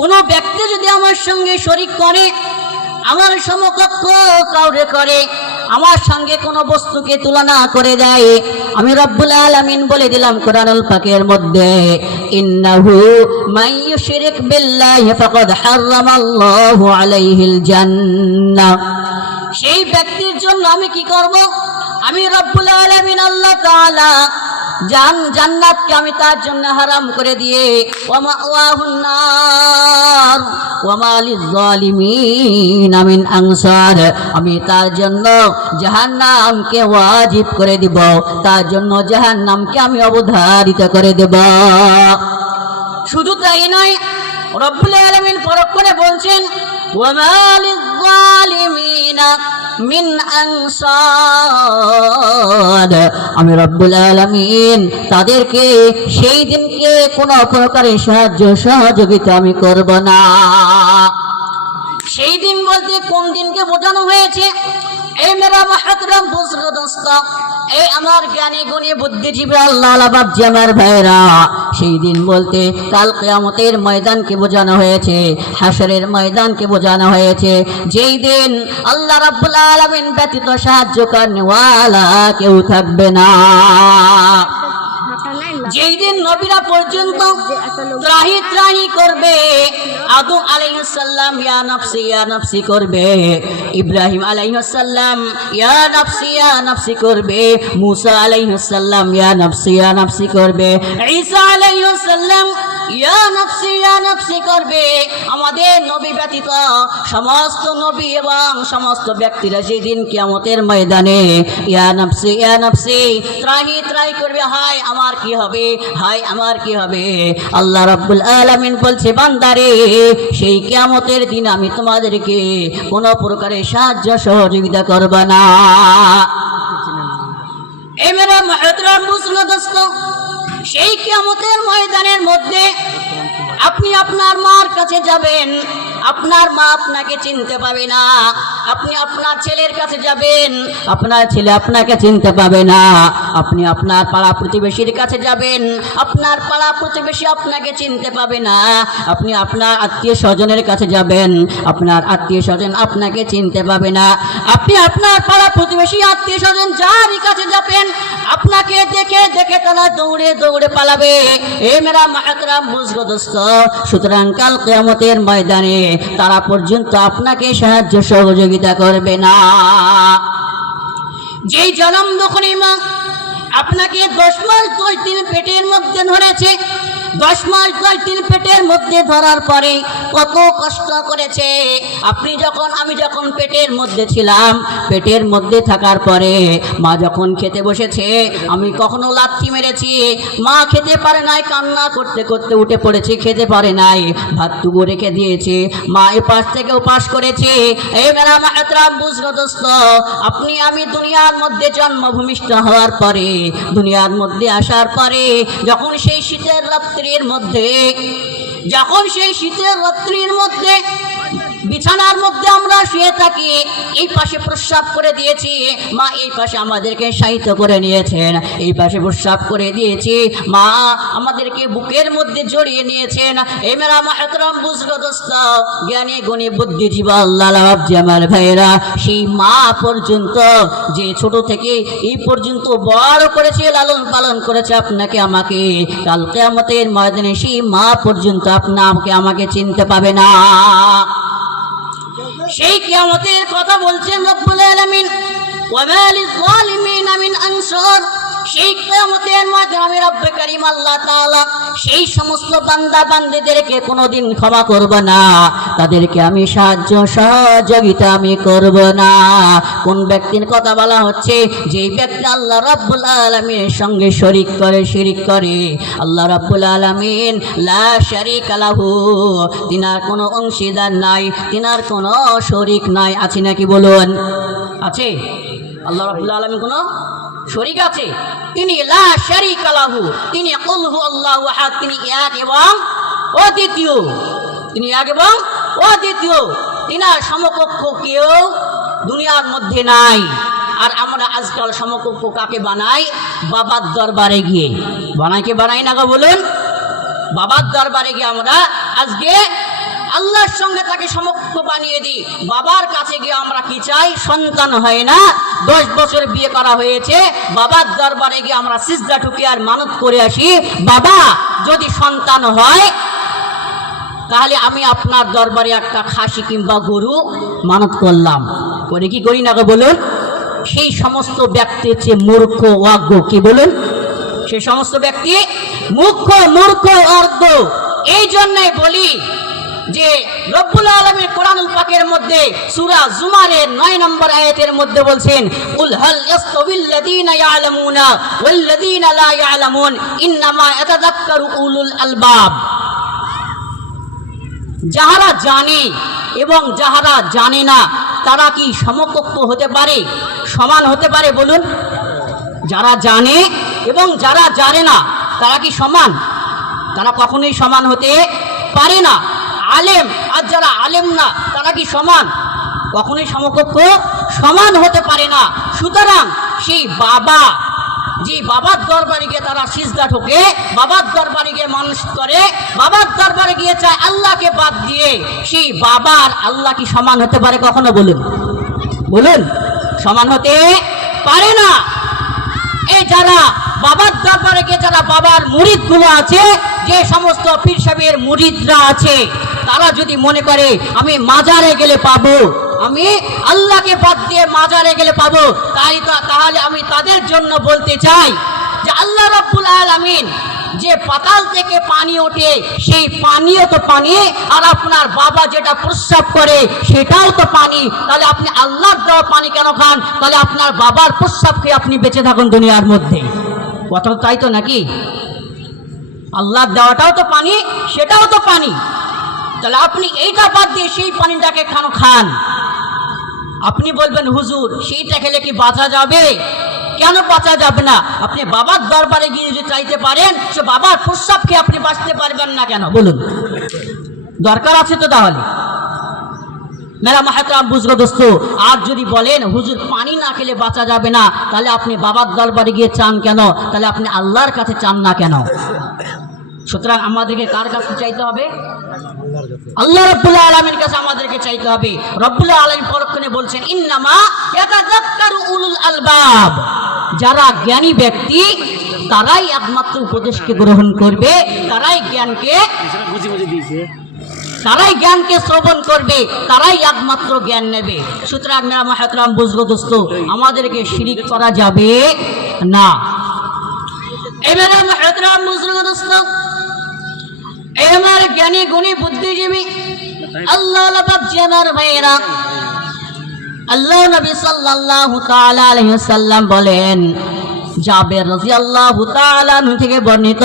কোনো ব্যক্তি যদি আমার সঙ্গে শরীক করে, আমার সমকক্ষ কাউরে করে, আমার সঙ্গে কোনো বস্তুকে তুলনা করে দেয়, আমি রব্বুল আলামিন বলে দিলাম কোরআনুল পাকের মধ্যে, ইন্নাহু মান ইউশরিক বিল্লাহি ফাকাদ হারামাল্লাহু আলাইহিল জান্নাহ। সেই ব্যক্তির জন্য আমি কি করব? আমি রব্বুল আলামিন আল্লাহ তাআলা জান্নাতকে আমি তার জন্য হারাম করে দিয়ে, ওয়া মাওয়াহুন নার ওয়া মা লিয-যালিমিন মিন আনসার, আমি তার জন্য জাহান্নামকে ওয়াজিব করে দিব, তার জন্য জাহান্নামকে আমি অবধারিত করে দেব। শুধু তাই নয়, রব্বুল আলামিন পরখ করে বলছেন, ওয়া মা লিয-যালিমিন মিন আনসার, আমি রব্বুল আলামিন তাদেরকে সেই দিনকে কোনো প্রকারের সাহায্য সহযোগিতা আমি করব না। সেই দিন বলতে কোন দিনকে বোঝানো হয়েছে? এই মেরা মুহতারাম বুজুর্গ, এই আমার জ্ঞানী গুণী বুদ্ধিজীবী আল্লাহ বাবজি আমার ভাইরা, সেই দিন বলতে কাল কিয়ামতের ময়দানকে বোঝানো হয়েছে, হাশরের ময়দানকে বোঝানো হয়েছে, যেই দিন আল্লাহ রাব্বুল আলামিন ব্যতীত সাহায্য করনেওয়ালা কেউ থাকবে না। যেই দিন নবীরা পর্যন্ত ত্রাহি ত্রাহি করবে, আদম আলাইহিস সালাম ইয়া নাফসি করবে, ইব্রাহিম আলাইহিস সালাম ইয়া নাফসি করবে, মুসা আলাইহিস সালাম ইয়া নাফসি করবে, ঈসা আলাইহিস সালাম ইয়া নাফসি করবে। আমাদের নবী ব্যতীত সমস্ত নবী এবং সমস্ত ব্যক্তিরা যেদিন কিয়ামতের ময়দানে ইয়া নাফসি ত্রাহি ত্রাহি করবে, হায় আমার কি হবে, হায় আমার কি হবে। আল্লাহ রাব্বুল আলামিন বলছে, বান্দারে সেই কিয়ামতের দিন আমি তোমাদেরকে কোনো প্রকারের সাহায্য সহযোগিতা করব না। এই মেরা মুহতারাম মুসলিম দোস্ত, সেই কিয়ামতের ময়দানের মধ্যে আপনি আপনার মার কাছে যাবেন, আপনার মা আপনাকে চিনতে পাবে না। আপনি আপনার ছেলের কাছে যাবেন, আপনার ছেলে আপনাকে চিনতে পাবে না। আপনি আপনার পাড়া প্রতিবেশীর কাছে যাবেন, আপনার পাড়া প্রতিবেশী আপনাকে চিনতে পাবে না। আপনি আপনার আত্মীয় স্বজনের কাছে যাবেন, আপনার আত্মীয় স্বজন আপনাকে চিনতে পাবে না। আপনি আপনার পাড়া প্রতিবেশী আত্মীয় স্বজন যারই কাছে যাবেন, আপনাকে দেখে দেখে তারা দৌড়ে দৌড়ে পালাবে। এ মেরা মুহতারাম বুজুর্গ দোস্ত, সুতরাং কাল কিয়ামতের ময়দানে তারা পর্যন্ত আপনাকে সাহায্য সহযোগিতা করবে না। যেই জনম দখনি মা আপনাকে 10 মাস 10 দিন পেটের মধ্যে ধরেছে, 10 মাস 10 দিন পেটের মধ্যে ধরার পরে কত কষ্ট করেছে। আমি যখন পেটের মধ্যে ছিলাম, পেটের মধ্যে থাকার পরে মা যখন খেতে বসেছে, আমি কখনো লাথি মেরেছি, মা খেতে পারে নাই, কান্না করতে করতে উঠে পড়েছি, খেতে পারে নাই, ভাতটুকু রেখে দিয়েছে, মা এপাশ থেকে ওপাশ করেছে। এই মেরা মুহতারাম বুজুর্গ দোস্ত, আমি দুনিয়ার মধ্যে জন্মভূমিষ্ঠ হওয়ার পরে, দুনিয়ার মধ্যে আসার পরে, যখন সেই শীতের রাত্রির মধ্যে বিছানার মধ্যে আমরা শুয়ে থাকি, এই পাশে প্রস্রাব করে দিয়েছি, মা এই পাশে আমাদেরকে শায়িত করে নিয়েছেন, এই পাশে প্রস্রাব করে দিয়েছি, মা আমাদেরকে বুকের মধ্যে জড়িয়ে নিয়েছেন। এই মেরা মুহতারাম বুজুর্গ দোস্ত, জ্ঞানী গুণী বুদ্ধিজীবী আল্লাহ বাবজি আমার ভাইরা, সেই মা পর্যন্ত যে ছোট থেকে এই পর্যন্ত বড় করেছে, লালন পালন করেছে আপনাকে আমাকে, কাল কিয়ামতের ময়দানে সেই মা পর্যন্ত আপনাকে আমাকে চিনতে পাবে না। সেই কিয়ামতের কথা বলছেন রব্বুল আলামিন, ওয়া মা লিয-যালিমিন মিন আনসার। সেই কিয়ামতের ময়দানে আমি রব্বে কারীম আল্লাহ তাআলা সেই সমস্ত বান্দা বান্দীদেরকে কোনোদিন ক্ষমা করব না, তাদেরকে আমি সাহায্য সহযোগিতা আমি করব না। কোন ব্যক্তির কথা বলা হচ্ছে? যেই ব্যক্তি আল্লাহ রাব্বুল আলামিনের সঙ্গে শিরিক করে। আল্লাহ রাব্বুল আলামিন লা শারীকা লাহু, তিনার কোনো অংশীদার নাই, তিনার কোনো শরীক নাই। আছে নাকি বলুন? আছে? আল্লাহ রাব্বুল আলামিন কোনো শরীক আছে? তিনি লা শারীকা লাহু, তিনি কুল হু আল্লাহু আহাদ, তিনি এক এবং অদ্বিতীয়, তিনি এক এবং অদ্বিতীয়, তিনার সমকক্ষ কেউ দুনিয়ার মধ্যে নাই। আর আমরা আজকাল সমকক্ষ কাকে বানাই? বাবার দরবারে গিয়ে বানাই, কে বানাই না গো বলুন? বাবার দরবারে গিয়ে আমরা আজকে আল্লাহর সঙ্গে তাকে সমক্ষ বানিয়ে দিই। বাবার কাছে গিয়ে আমরা কি চাই? সন্তান হয় না, 10 বছর বিয়ে করা হয়েছে, বাবার দরবারে গিয়ে আমরা সিজদা ঠুকে আর মানত করে আসি, বাবা যদি সন্তান হয় তাহলে আমি আপনার দরবারে একটা খাসি কিংবা গরু মানত করলাম। করে কি করি না গো বলুন? সেই সমস্ত ব্যক্তি হচ্ছে মূর্খ অজ্ঞ। কি বলুন? সেই সমস্ত ব্যক্তি মূর্খ অজ্ঞ। এই জন্যই বলি যে রব্বুল আলামিন কোরআনুল পাকের মধ্যে সূরা জুমারের 9 নম্বর আয়াতের মধ্যে বলছেন, কুল হাল ইয়াস্তাবিল লাযীনা ইয়ালামুনা ওয়াল লাযীনা লা ইয়ালামুন ইন্নামা ইয়াতাযাক্কারু উলুল আলবাব। যাহারা জানে এবং যাহারা জানে না তারা কি সমকক্ষ হতে পারে, সমান হতে পারে বলুন? যারা জানে এবং যারা জানে না তারা কি সমান? তারা কখনোই সমান হতে পারে না। আলেম আর যারা আলেম না তারা কি সমান? কখনোই সমকক্ষ সমান হতে পারে না। সুতরাং সেই বাবা, যে বাবার দরবারে গিয়ে তারা সিজদা ঠোকে, বাবার দরবারে গিয়ে মানুষ করে, বাবার দরবারে গিয়ে চায় আল্লাহকে বাদ দিয়ে, সেই বাবার আল্লাহ কি সমান হতে পারে কখনো বলুন? বলুন, সমান হতে পারে না। এই যারা বাবার দরবারে গিয়ে যারা বাবার মুরিদগুলো আছে, যে সমস্ত পীর সাহেবের মুরিদরা আছে, তারা যদি মনে করে আমি মাজারে গেলে পাবো, আমি আল্লাহকে বাদ দিয়ে মাজারে গেলে পাবো, তাহলে আমি তাদের জন্য বলতে চাই যে আল্লাহ রাব্বুল আলামিন যে পাতাল থেকে পানি ওঠে সেই পানিও তো পানি, আর আপনার বাবা যেটা প্রস্রাব করে সেটাও তো পানি। তাহলে আপনি আল্লাহর দেওয়া পানি কেন খান? তাহলে আপনার বাবার প্রস্রাব খেয়ে আপনি বেঁচে থাকুন দুনিয়ার মধ্যে। কথা তাই তো নাকি? আল্লাহর দেওয়াটাও তো পানি, সেটাও তো পানি। তাহলে আপনি এইটা বাদ দিয়ে সেই পানিটাকে কেন খান? আপনি বলবেন হুজুর সেইটা খেলে কি বাঁচা যাবে? কেন বাঁচা যাবে না? আপনি বাবার দরবারে গিয়ে যদি চাইতে পারেন, সে বাবার প্রস্রাব খেয়ে আপনি বাঁচতে পারবেন না কেন বলুন? দরকার আছে তো তাহলে। মেরা মাহতারাম বুজুর্গ দোস্ত, আর যদি বলেন হুজুর পানি না খেলে বাঁচা যাবে না, তাহলে আপনি বাবার দরবারে গিয়ে চান কেন? তাহলে আপনি আল্লাহর কাছে চান না কেন? সুতরাং আমাদেরকে কার কাছে চাইতে হবে? আল্লাহ রাব্বুল আলামিনের কাছে আমাদেরকে চাইতে হবে। রব্বুল আলামিন পরক্ষণে বলছেন, ইন্নামা ইয়াতাযাক্কারু উলুল আলবাব। যারা জ্ঞানী ব্যক্তি তারাই একমাত্র উপদেশকে গ্রহণ করবে, তারাই জ্ঞানকে শ্রবণ করবে, তারাই একমাত্র জ্ঞান নেবে। সুতরাং মেরা মাহতারাম বুজুর্গ দোস্ত, আমাদেরকে শিরিক করা যাবে না। এবারে মাহতারাম বুজুর্গ দোস্ত, এই আমার জ্ঞানী গুণী বুদ্ধিজীবী আল্লাহ বাপজি আমার ভাইয়েরা, আল্লাহ নবী সাল্লাল্লাহু তাআলা আলাইহি ওয়াসাল্লাম বলেন, জাবের রাদিয়াল্লাহু তাআলা থেকে বর্ণিত,